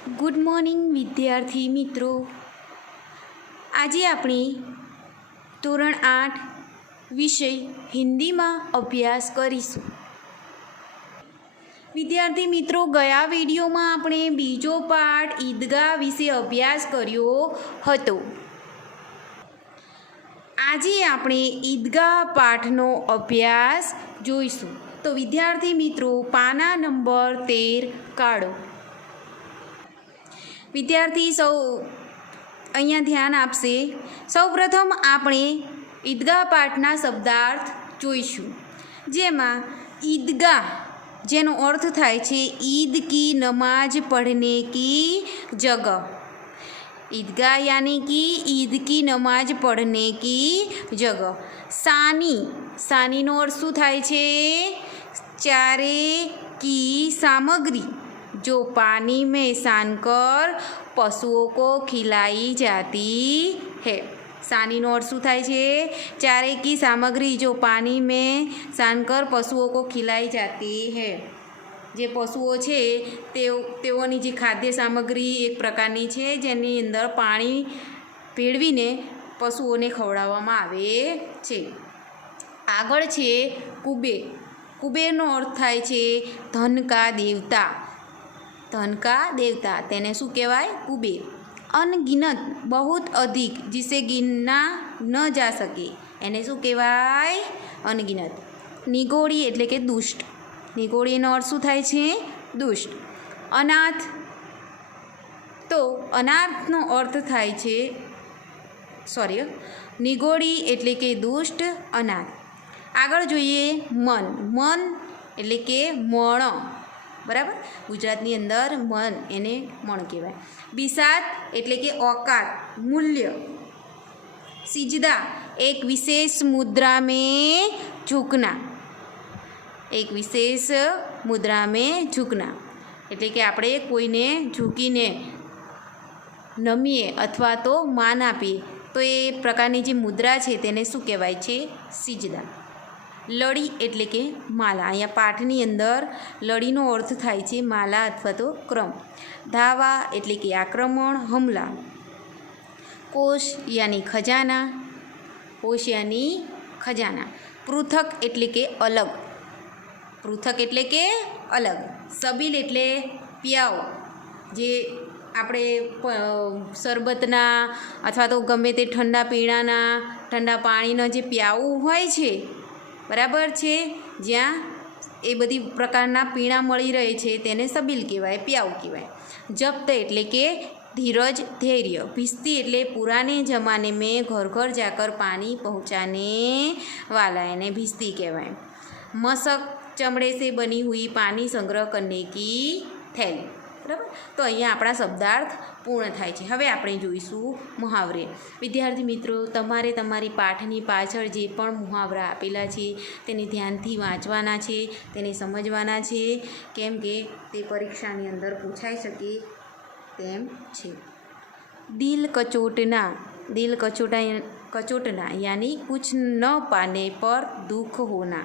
Good morning વિદ્યાર્થી મિત્રો. આજે આપણે ધોરણ 8 વિષય હિન્દીમાં અભ્યાસ કરીશું. વિદ્યાર્થી મિત્રો, ગયા વિડીયોમાં આપણે બીજો પાઠ ઈદગાહ વિશે અભ્યાસ કર્યો હતો. આજે આપણે ઈદગાહ પાઠનો અભ્યાસ જોઈશું. તો વિદ્યાર્થી મિત્રો, પાના નંબર 13 કાઢો. વિદ્યાર્થી સૌ અહીંયા ધ્યાન આપશે. સૌપ્રથમ આપણે ઈદગાહ પાઠના શબ્દાર્થ જોઈશું, જેમાં ઈદગાહ જેનો અર્થ થાય છે ईद की नमाज पढ़ने की जगह. ईदगाह यानी कि ईद की नमाज पढ़ने की जगह. सानीનો અર્થ શું થાય છે? चारे की सामग्री जो पानी में सानकर पशुओं को खिलाई जाती है. सानीનો અર્થ શું થાય છે? चारे की सामग्री जो पानी में सानकर पशुओं को खिलाई जाती है. જે પશુઓ છે તેઓની જે ખાદ્ય સામગ્રી એક પ્રકારની છે જેની અંદર પાણી ભેળવીને પશુઓને ખવડાવવામાં આવે છે. આગળ છે કુબેર. કુબેરનો અર્થ થાય છે ધન કા દેવતા. धन का देवता, તેને શું કહેવાય? કુબેર. અનગિનત, બહુત અધિક, जिसे गिनना ન જા શકે, એને શું કહેવાય? અનગિનત. નિગોડી એટલે કે દુષ્ટ. નિગોડીનો અર્થ શું થાય છે? દુષ્ટ. અનાથ, તો અનાથનો અર્થ થાય છે નિગોડી એટલે કે દુષ્ટ, અનાથ. આગળ જોઈએ મન એટલે કે મણ. બરાબર, ગુજરાતની અંદર મન, એને મણ કહેવાય. બિસાત એટલે કે औकात, મૂલ્ય. સિજદા એક વિશેષ મુદ્રા में झुकना. એક વિશેષ મુદ્રા में झुकना એટલે કે આપણે કોઈને ઝૂકીને નમીએ અથવા તો માન આપીએ તો એ પ્રકારની જે મુદ્રા છે તેને શું કહેવાય છે? સિજદા. લડી એટલે કે માલા. અહીંયા પાઠની અંદર લડીનો અર્થ થાય છે માલા અથવા તો ક્રમ. ધાવા એટલે કે આક્રમણ, હમલા. કોશ યાની ખજાના. કોશ યાની ખજાના. પૃથક એટલે કે અલગ. પૃથક એટલે કે અલગ. સબીલ એટલે પિયાઓ. જે આપણે શરબતના અથવા તો ગમે તે ઠંડા પીણાના, ઠંડા પાણીનો જે પ્યાવું હોય છે, બરાબર છે, જ્યાં એ બધી પ્રકારના પીણા મળી રહે છે તેને સબીલ કહેવાય, પ્યાઉ કહેવાય. જપ્ત એટલે કે ધીરજ, ધૈર્ય. ભિસ્તી એટલે પુરાને જમાને મેં ઘર ઘર જાકર પાણી પહોંચાને વાલા, એને ભિસ્તી કહેવાય. મશક ચમड़े से बनी हुई पानी संग्रह करने की थैली. બરાબર, તો અહીંયા આપણા શબ્દાર્થ પૂર્ણ થાય છે. હવે આપણે જોઈશું મુહાવરે. વિદ્યાર્થી મિત્રો, તમારે તમારી પાઠની પાછળ જે પણ મુહાવરા આપેલા છે તેને ધ્યાનથી વાંચવાના છે, તેને સમજવાના છે, કેમ કે તે પરીક્ષાની અંદર પૂછાઈ શકે તેમ છે. દિલ કચોટના. દિલ કચોટના यानी कुछ न पाने पर दुख होना.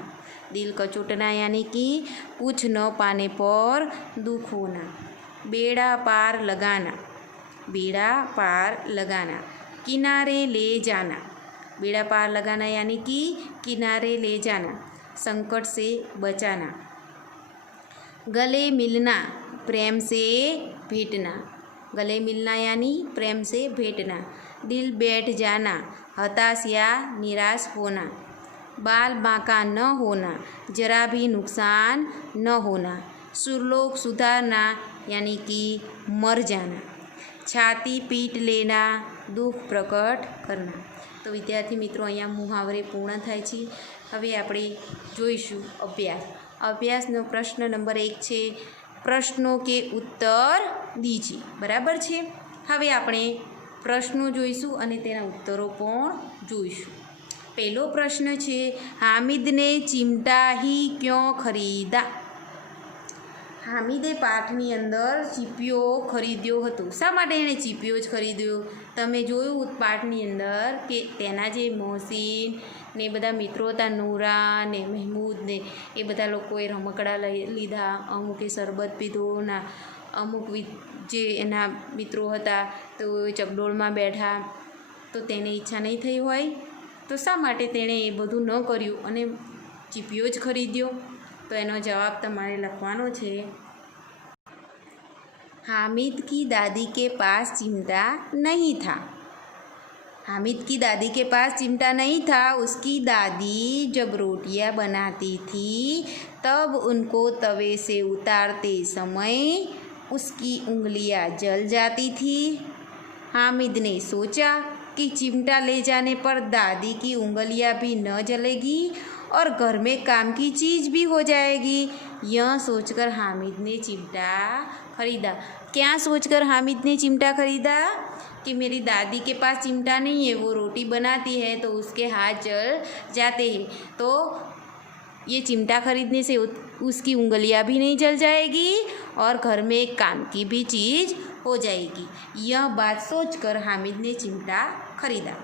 दिल कचोटना यानी कि कुछ न पाने पर दुख होना. बेड़ा पार लगाना. बेड़ा पार लगाना. किनारे ले जाना. बेड़ा पार लगाना यानी कि किनारे ले जाना. संकट से बचाना. गले मिलना. प्रेम से भेंटना. गले मिलना यानी प्रेम से भेंटना. दिल बैठ जाना. हताश या निराश होना. बाल बांका न होना. जरा भी नुकसान न होना. सुरलोक सुधारना यानी कि मर जाना. छाती पीट लेना. दुख प्रकट करना. તો વિદ્યાર્થી મિત્રો, અહીંયા મુહાવરે પૂર્ણ થાય છે. હવે આપણે જોઈશું અભ્યાસ. અભ્યાસનો પ્રશ્ન નંબર 1 છે, પ્રશ્નો કે ઉત્તર દીજીએ. બરાબર છે. હવે આપણે પ્રશ્નો જોઈશું અને તેના ઉત્તરો પણ જોઈશું. પહેલો પ્રશ્ન છે, હામિદને ચિમટા ही क्यों खरीदा. હામિદે પાઠની અંદર ચીપિયો ખરીદ્યો હતો. શા માટે એણે ચીપિયો જ ખરીદ્યો? તમે જોયું પાઠની અંદર કે તેના જે મોહસિન ને બધા મિત્રો હતા, નૂરા ને મહેમૂદ ને એ બધા લોકોએ રમકડા લઈ લીધા, અમુકે શરબત પીધું, અમુક જે એના મિત્રો હતા તો એ ચકડોળમાં બેઠા, તો તેને ઈચ્છા નહીં થઈ હોય, તો શા માટે તેણે એ બધું ન કર્યું અને ચીપિયો જ ખરીદ્યો? તો એનો જવાબ તમારે લખવાનો છે, हामिद की दादी के पास चिमटा नहीं था। हामिद की दादी के पास चिमटा नहीं था। उसकी दादी जब रोटियां बनाती थी तब उनको तवे से उतारते समय उसकी उंगलियां जल जाती थी। हामिद ने सोचा कि चिमटा ले जाने पर दादी की उंगलियां भी न जलेगी और घर में काम की चीज़ भी हो जाएगी। यह सोचकर हामिद ने चिमटा खरीदा। क्या सोचकर हामिद ने चिमटा खरीदा? कि मेरी दादी के पास चिमटा नहीं है, वो रोटी बनाती है तो उसके हाथ जल जाते हैं, तो ये चिमटा खरीदने से उसकी उंगलियां भी नहीं जल जाएगी और घर में एक काम की भी चीज़ हो जाएगी। यह बात सोचकर हामिद ने चिमटा खरीदा।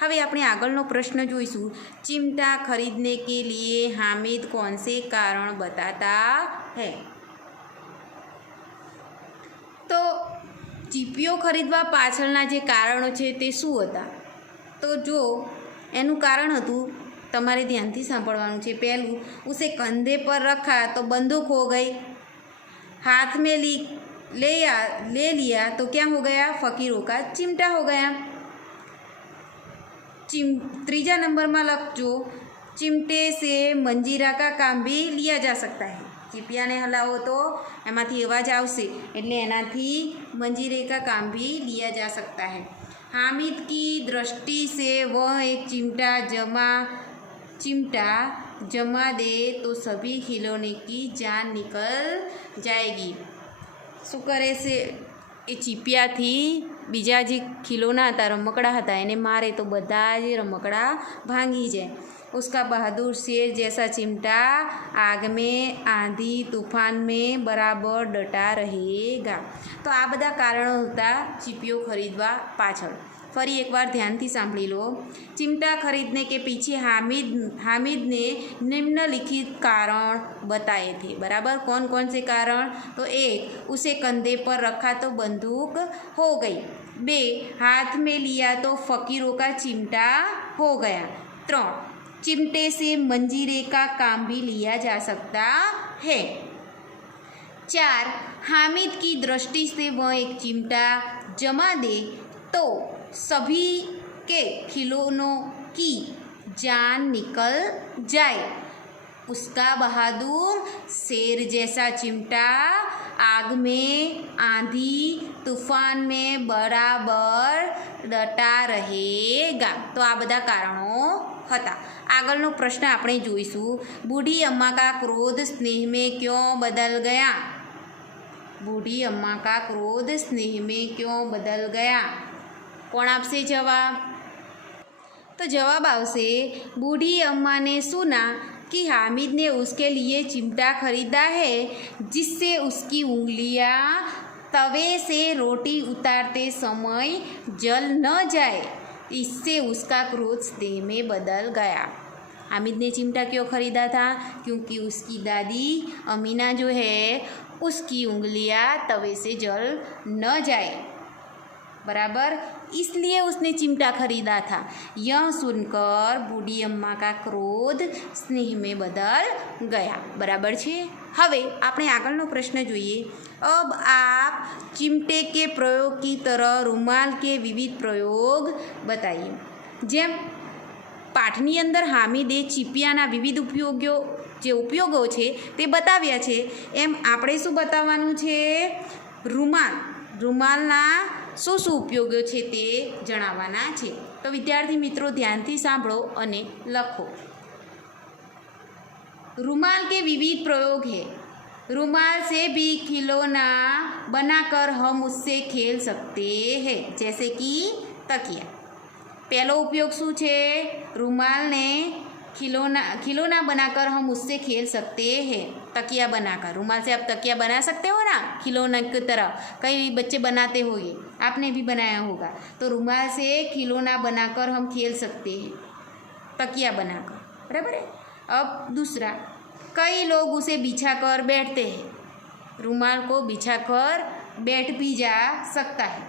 હવે આપણે આગળનો પ્રશ્ન જોઈશું। चिमटा खरीदने के लिए हामिद कौन से कारण बताता है? તો ચીપિયો ખરીદવા પાછળના જે કારણો છે તે શું હતા? તો જો એનું કારણ હતું, તમારે ધ્યાનથી સાંભળવાનું છે। પહેલું, ઉસે કંધે પર રખા તો બંદૂક हो गई, हाथ में ले लिया तो क्या हो गया? फकीरों का चिमटा हो गया। तीजा नंबर में लखजो, चिमटे से मंजीरा का काम भी लिया जा सकता है। चीपिया ने हलावो तो एमांथी अवाज आवशे एटले एनाथी मंजीरे का काम भी लिया जा सकता है। हामिद की दृष्टि से वह एक चिमटा जमा दे तो सभी खिलौने की जान निकल जाएगी। शू करे से ए चीपिया थी बीजा जे खिलौना था, रमकड़ा था, एने मारे तो बधा ज रमकड़ा भांगी जाए। उसका बहादुर शेर जैसा चिमटा आग में, आंधी तूफान में बराबर डटा रहेगा। तो आ बधा कारणों होता चीपियो खरीदवा पाछळ। फरी एक बार ध्यान थी सांभળી लो। चिमटा खरीदने के पीछे हामिद ने निम्नलिखित कारण बताए थे। बराबर, कौन कौन से कारण? तो एक, उसे कंधे पर रखा तो बंदूक हो गई। बे, हाथ में लिया तो फकीरों का चिमटा हो गया। 3, चिमटे से मंजीरे का काम भी लिया जा सकता है। 4, हामिद की दृष्टि से वह एक चिमटा जमा दे तो सभी के खिलौनों की जान निकल जाए। उसका बहादुर शेर जैसा चिमटा आग में, आंधी तूफान में बराबर डटा रहेगा। तो आ बधा कारणों हता। आगळनो प्रश्न आपणे जोईशुं। बूढ़ी अम्मा का क्रोध स्नेह में क्यों बदल गया? बूढ़ी अम्मा का क्रोध स्नेह में क्यों बदल गया? कौन आपसे जवाब? तो जवाब आवशे, बूढ़ी अम्मा ने सुना कि हामिद ने उसके लिए चिमटा खरीदा है जिससे उसकी उंगलियां तवे से रोटी उतारते समय जल न जाए। इससे उसका क्रोध स्नेह में बदल गया। हामिद ने चिमटा क्यों खरीदा था? क्योंकि उसकी दादी अमीना जो है उसकी उंगलियां तवे से जल न जाए। बराबर, इसलिए उसने चिमटा खरीदा था। यह सुनकर बूढ़ी अम्मा का क्रोध स्नेह में बदल गया। बराबर छे। हवे आपणे आगळनो प्रश्न जोईए। अब आप चिमटे के प्रयोग की तरह रूमाल के विविध प्रयोग बताइए। जेम पाठनी अंदर हामिदे चीपियाना विविध उपयोगो छे ते बताव्या छे, एम आपणे शुं बताववानुं छे? रूमालना શું શું ઉપયોગો છે તે જણાવવાના છે। તો વિદ્યાર્થી મિત્રો ધ્યાનથી સાંભળો અને લખો। રૂમાલ के विविध प्रयोग है। रूमाल से भी खिलौना बनाकर हम उससे खेल सकते हैं, जैसे कि तकिया। पहलो उपयोग शू है? रूमाल ने खिलौना बनाकर हम उससे खेल सकते हैं। तकिया बनाकर, रूमाल से आप तकिया बना सकते हो ना, खिलौना की तरह। कई बच्चे बनाते होंगे, आपने भी बनाया होगा। तो रूमाल से खिलौना बनाकर हम खेल सकते हैं, तकिया बनाकर। बराबर है। अब दूसरा, कई लोग उसे बिछाकर बैठते हैं। रूमाल को बिछाकर बैठ भी जा सकता है।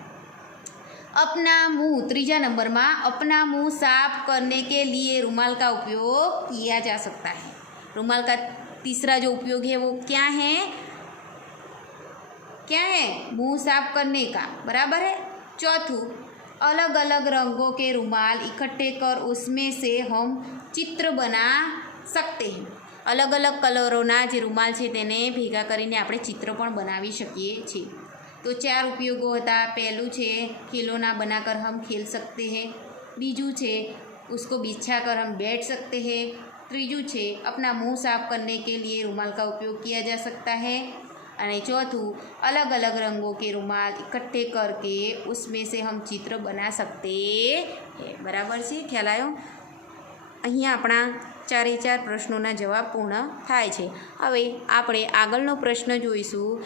अपना मुंह, तीजा नंबर में अपना मुंह साफ करने के लिए रुमाल का उपयोग किया जा सकता है। रुमाल का तीसरा जो उपयोग है वो क्या है? क्या है? मुंह साफ करने का, बराबर है। चौथों, अलग अलग रंगों के रुमाल इकट्ठे कर उसमें से हम चित्र बना सकते हैं। अलग अलग कलरोना जे रुमाल है तेने भेगा करीने आपणे चित्र पण बनावी शकीए छीए। तो 4 उपयोगों था। पहलू है खिलौना बनाकर हम खेल सकते हैं। बीजू है उसको बिछा कर हम बैठ सकते हैं। तीजू है अपना मुंह साफ करने के लिए रुमाल का उपयोग किया जा सकता है। और चौथू, अलग अलग रंगों के रुमाल इकट्ठे करके उसमें से हम चित्र बना सकते हैं। बराबर है? ख्याल आयो? अहींया अपना 4 प्रश्नों जवाब पूर्ण थाय छे। हवे आपणे आगळनो प्रश्न जोईशुं।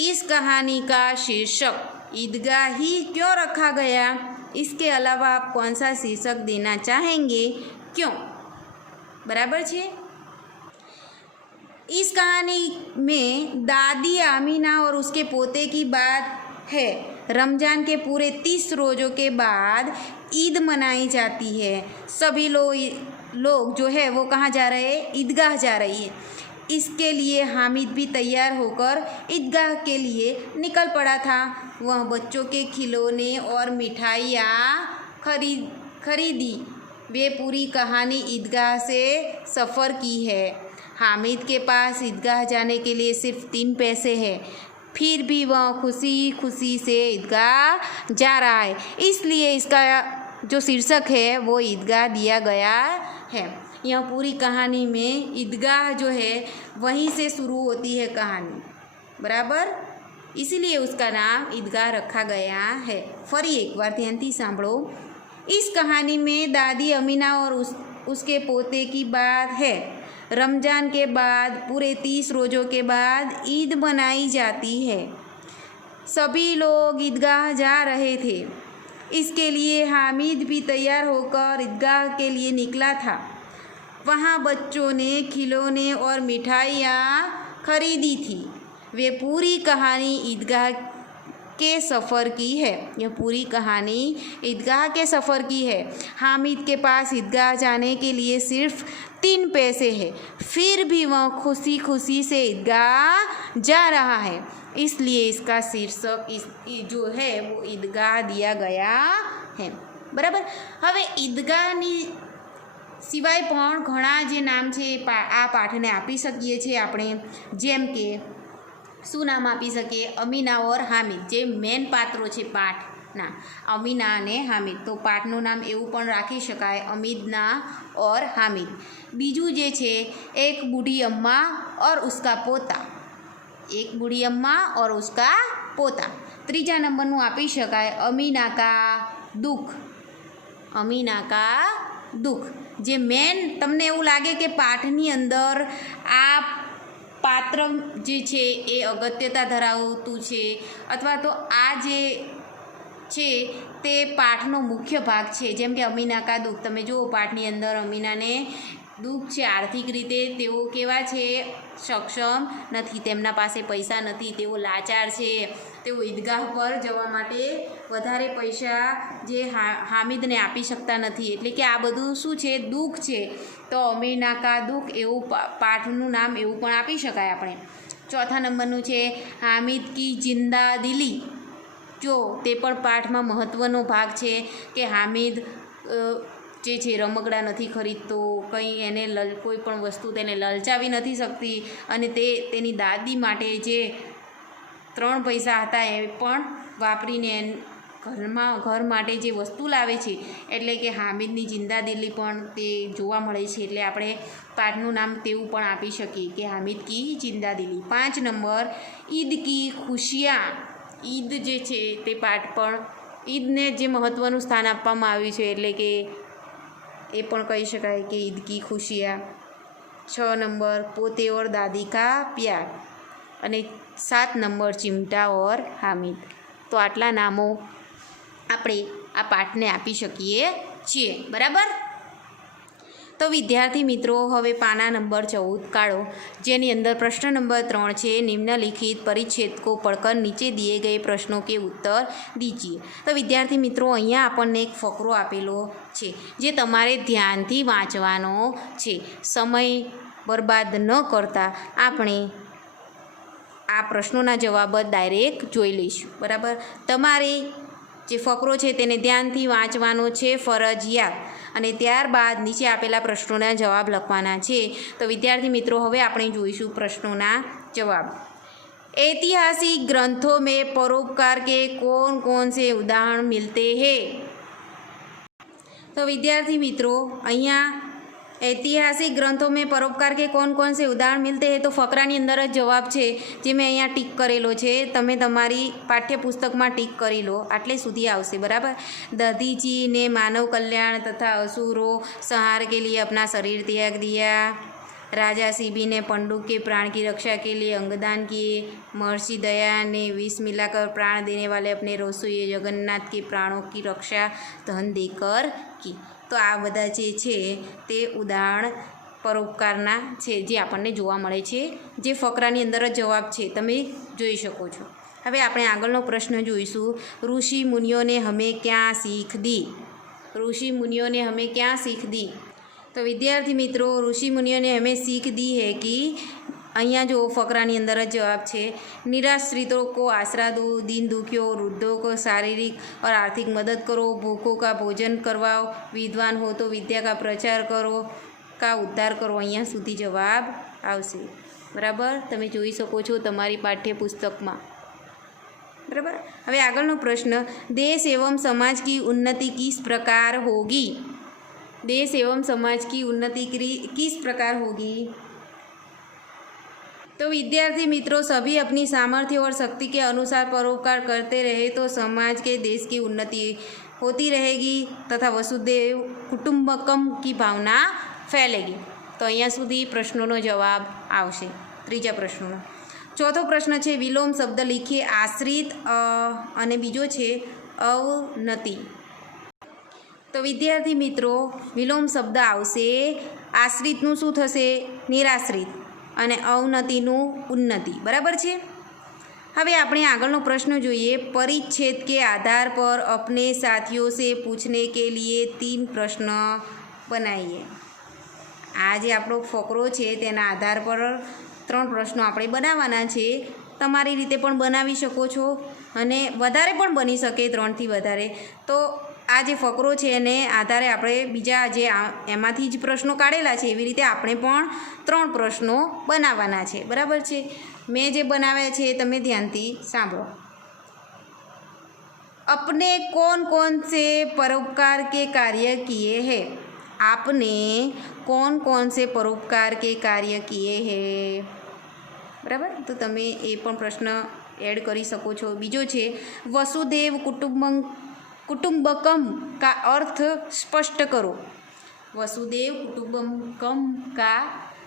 इस कहानी का शीर्षक ईदगाह ही क्यों रखा गया? इसके अलावा आप कौन सा शीर्षक देना चाहेंगे? क्यों? बराबर छे। इस कहानी में दादी आमीना और उसके पोते की बात है। रमज़ान के पूरे 30 रोज़ों के बाद ईद मनाई जाती है। सभी लोग जो है वो कहाँ जा रहे हैं? ईदगाह जा रही है। इसके लिए हामिद भी तैयार होकर ईदगाह के लिए निकल पड़ा था। वह बच्चों के खिलौने और मिठाइयाँ खरीदी। वे पूरी कहानी ईदगाह से सफ़र की है। हामिद के पास ईदगाह जाने के लिए सिर्फ 3 पैसे हैं, फिर भी वह खुशी खुशी से ईदगाह जा रहा है। इसलिए इसका जो शीर्षक है वो ईदगाह दिया गया है। यह पूरी कहानी में ईदगाह जो है वहीं से शुरू होती है कहानी, बराबर। इसीलिए उसका नाम ईदगाह रखा गया है। फरी एक बार ध्यानथी सांभळो। इस कहानी में दादी अमीना और उसके पोते की बात है। रमज़ान के बाद पूरे 30 रोज़ों के बाद ईद मनाई जाती है। सभी लोग ईदगाह जा रहे थे। इसके लिए हामिद भी तैयार होकर ईदगाह के लिए निकला था। वहाँ बच्चों ने खिलौने और मिठाइयाँ खरीदी थी। वे पूरी कहानी ईदगाह के सफ़र की है। यह पूरी कहानी ईदगाह के सफ़र की है। हामिद के पास ईदगाह जाने के लिए सिर्फ 3 पैसे हैं, फिर भी वह खुशी खुशी से ईदगाह जा रहा है। इसलिए इसका शीर्षक जो है वो ईदगाह दिया गया है, बराबर। हवे ईदगाहनी सिवाय पण घणा जे नाम छे आ पाठने आपी सकीए छे आपणे। जेम के શું નામ આપી શકીએ? અમીના ઓર હામિદ, જે મેન પાત્રો છે પાઠના, અમીના અને હામિદ. તો પાઠનું નામ એવું પણ રાખી શકાય, અમીદના ઓર હામિદ. બીજું જે છે એક બૂઢી અમ્મા और उसका पोता, एक बूढ़ी अम्मा और उसका पोता. ત્રીજા નંબરનું આપી શકાય અમીના કા દુઃખ, અમીના કા દુઃખ. જે મેન તમને એવું લાગે કે પાઠની અંદર આ પાત્ર જે છે એ અગત્યતા ધરાવતું છે, અથવા તો આ જે છે તે પાઠનો મુખ્ય ભાગ છે. જેમ કે અમીના કા દુઃખ, તમે જુઓ પાઠની અંદર અમીનાને દુઃખ છે, આર્થિક રીતે તેઓ કેવા છે? સક્ષમ નથી, તેમના પાસે પૈસા નથી, તેઓ લાચાર છે, તેઓ ઈદગાહ પર જવા માટે વધારે પૈસા જે હામિદને આપી શકતા નથી. એટલે કે આ બધું શું છે? દુઃખ છે. તો અમીના કા દુઃખ એવું પાઠનું નામ એવું પણ આપી શકાય આપણે. ચોથા નંબરનું છે હામિદ की जिंदा दिली. જો તે પણ પાઠમાં મહત્ત્વનો ભાગ છે કે હામિદ જે છે રમકડા નથી ખરીદતો, કંઈ એને કોઈ પણ વસ્તુ તેને લલચાવી નથી શકતી, અને તેની દાદી માટે જે 3 પૈસા હતા એ પણ વાપરીને ઘર માટે જે વસ્તુ લાવે છે, એટલે કે હામિદની જિંદા દિલી પણ તે જોવા મળે છે. એટલે આપણે પાઠનું નામ તેવું પણ આપી શકીએ કે હામિદ કી જિંદા દિલી. 5 નંબર ઈદ કી ખુશિયા. ઈદ જે છે તે પાઠ પણ ઈદને જે મહત્ત્વનું સ્થાન આપવામાં આવ્યું છે, એટલે કે એ પણ કહી શકાય કે ઈદ કી ખુશિયા. 6 નંબર પોતે ઓર દાદી કા પ્યાર. અને 7 નંબર ચિમટા ઓર હામિદ. તો આટલા નામો આપણે આ પાઠને આપી શકીએ છીએ, બરાબર. તો વિદ્યાર્થી મિત્રો હવે પાના નંબર 14 કાઢો, જેની અંદર પ્રશ્ન નંબર 3 છે, નિમ્નલિખિત परिच्छेद को पढ़कर नीचे दिए गए प्रश्नों के उत्तर दीजिए। तो विद्यार्थी मित्रों અહીંયા આપણને એક ફકરો આપેલો છે જે તમારે ધ્યાનથી વાંચવાનો છે। સમય બરબાદ ન કરતા આપણે આ પ્રશ્નોના જવાબ જ ડાયરેક્ટ જોઈ લઈશું, બરાબર। તમારે જે ફકરો છે તેને ધ્યાનથી વાંચવાનો છે ફરજિયાત, અને ત્યારબાદ નીચે આપેલા પ્રશ્નોના જવાબ લખવાના છે। તો વિદ્યાર્થી મિત્રો હવે આપણે જોઈશું પ્રશ્નોના જવાબ। ऐतिहासिक ग्रंथों में परोपकार के कौन कौन से उदाहरण मिलते हैं? तो विद्यार्थी मित्रों અહીંયા ऐतिहासिक ग्रंथों में परोपकार के कौन कौन से उदाहरण मिलते हैं तो ફકરાની અંદર જ જવાબ છે જે મેં અહીંયા ટીક કરેલો છે, તમે તમારી પાઠ્યપુસ્તકમાં ટીક કરી લો, આટલે સુધી આવશે, બરાબર। दधीची ने मानव कल्याण तथा असुरों संहार के लिए अपना शरीर त्याग दिया, राजा शिबी ने पंडुक के प्राण की रक्षा के लिए अंगदान किए, महर्षि दया ने विष मिलाकर प्राण देने वाले अपने रसोई जगन्नाथ के प्राणों की रक्षा धन देकर की। तो आ बधा जे छे ते उदाहरण परोपकारना छे जे आपणने जोवा मळे छे, जे फकरानी अंदर ज जवाब छे तमे जोई शको छो। हवे आपणे आगळनो प्रश्न जोईशुं, ऋषि मुनिओं ने हमें क्या सीख दी? ऋषि मुनिओं ने हमें क्या सीख दी? तो विद्यार्थी मित्रों ऋषि मुनिओं ने हमें सीख दी है कि અહીંયા जो ફકરાની અંદર જ જવાબ છે, निराश्रितों को आसरा दो, दीन दुखियों वृद्धों को शारीरिक और आर्थिक मदद करो, भूखों का भोजन करवाओ, विद्वान हो तो विद्या का प्रचार करो, का उद्धार करो। અહીંયા સુધી જવાબ આવશે, બરાબર। તમે જોઈ શકો છો તમારી પાઠ્યપુસ્તકમાં, બરાબર। હવે આગળનો પ્રશ્ન, देश एवं समाज की उन्नति किस प्रकार होगी? देश एवं समाज की उन्नति किस प्रकार होगी? तो विद्यार्थी मित्रों सभी अपनी सामर्थ्य और शक्ति के अनुसार परोपकार करते रहे तो समाज के देश की उन्नति होती रहेगी तथा वसुदेव कुटुंबकम की भावना फैलेगी। तो અહીંયા સુધી પ્રશ્નોનો જવાબ આવશે, ત્રીજા પ્રશ્નનો। ચોથો પ્રશ્ન છે, વિલોમ શબ્દ લીખીએ આશ્રિત અને બીજો છે અવનતિ। તો વિદ્યાર્થી મિત્રો વિલોમ શબ્દ આવશે, આશ્રિતનું શું થશે? નિરાશ્રિત, અને અવનતિનું ઉન્નતિ, બરાબર છે। હવે આપણે આગળનો પ્રશ્ન જોઈએ, परिच्छेद के आधार पर अपने साथियों से पूछने के लिए 3 प्रश्न बनाइए। આ જે આપણો ફકરો છે તેના આધાર પર 3 પ્રશ્નો આપણે બનાવવાના છે। તમારી રીતે પણ બનાવી શકો છો અને વધારે પણ બની શકે, 3થી વધારે। તો આ જે ફકરો છે એને આધારે આપણે બીજા જે એમાંથી જ પ્રશ્નો કાઢેલા છે એવી રીતે આપણે પણ 3 પ્રશ્નો બનાવવાના છે, બરાબર છે। મેં જે બનાવ્યા છે તમે ધ્યાનથી સાંભળો। अपने कौन कौन से परोपकार के कार्य किए हैं? आपने कौन कौन से परोपकार के कार्य किए हैं? बराबर, तो તમે એ પણ પ્રશ્ન એડ કરી શકો છો। બીજો છે, વસુદેવ कुटुंबकम का अर्थ स्पष्ट करो। वसुदेव कुटुंबकम का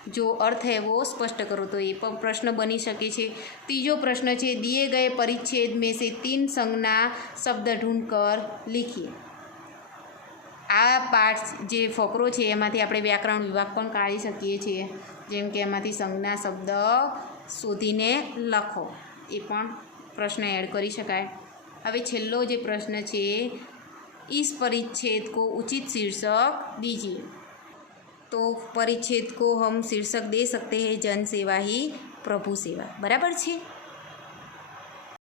जो अर्थ है वो स्पष्ट करो, तो ये पर प्रश्न बनी सके छे। तीजो प्रश्न है, दिए गए परिच्छेद में से 3 संज्ञा शब्द ढूंढकर लिखिए। आ पाठ जे फकरो है एमांथी आपणे व्याकरण विभाग पण काढी सकीए छीए, जेम के एमांथी संज्ञा शब्द शोधीने लखो, ए पण प्रश्न एड करी शकाय। હવે છેલ્લો જે પ્રશ્ન છે, इस परिच्छेद को उचित शीर्षक दीजिए। तो परिच्छेद को हम शीर्षक दे सकते हैं जन सेवा ही प्रभु सेवा, बराबर है।